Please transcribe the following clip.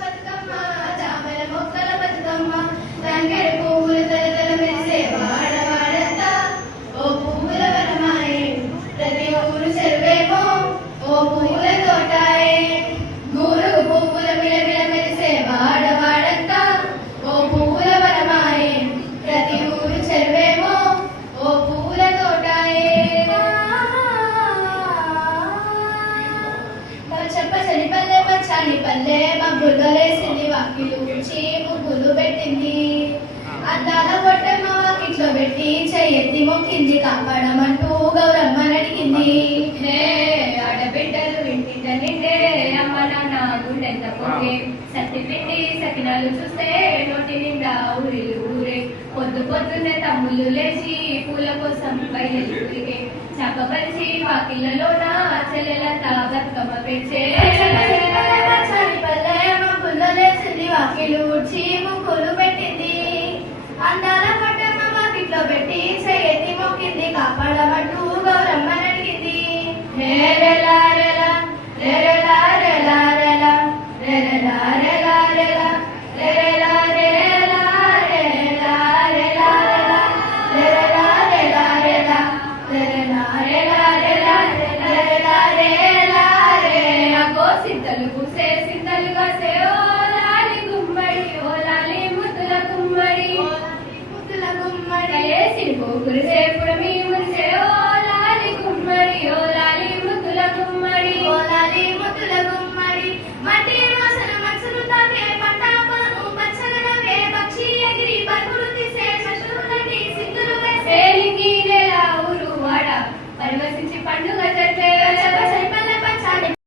బతుకమ్మ చామల మొక్కల బతుకమ్మ తంగేడు పువ్వులు తలతల మెరిసే వాడవాడంతా ఓ పువ్వుల వనమాయే ప్రతి ఊరు చెరువేమో ఓ పువ్వుల తోటాయే గూరుగు పువ్వుల మిలమిల మెరిసే వాడవాడంతా ఓ పువ్వుల వనమాయే ప్రతి ఊరు చెరువేమో ఓ పువ్వుల తోటాయే చెప్పచని పల్లె పచ్చని పల్లె మబ్బుల్లో లేసింది వాకిలు ఊడ్చి ముగ్గులు పెట్టింది అద్దాల పొట్టమ్మ వాకిట్లో పెట్టి చెయ్యెత్తి మొక్కింది కాపాడమంటూ గౌరమ్మని అడిగింది హే ఆడబిడ్డలు ఇంటింట నిండే అమ్మ నాన్న గుండెంత పొంగే సత్తి పిండి సకినాలు చూస్తే నోటి నిండా ఊరిలు ఊరే పొద్దు పొద్దున్నే తమ్ముళ్ళు లేచి పూల కోసం బయలుదేరిగే చాప పరిచి వాకిళ్ళలోన చెల్లెలంతా బతుకమ్మ పెంచే వాకిలు ఊడ్చి ముగ్గులు పెట్టింది అందాల పట్టమ్మ వాకిట్లో పెట్టి చెయ్యెత్తి మొక్కింది కాపాడమంటూ గౌరమ్మని అడిగింది రేరెలా రెలా రేరెలా రెలా రెలా రేరెలా రెలా రెలా రేరెలా రెలా రెలా రెలా రెలా రెలా రెలా రెలా రెలా రెలా రెలా రెలా రెలా అగో సింతలు పూసే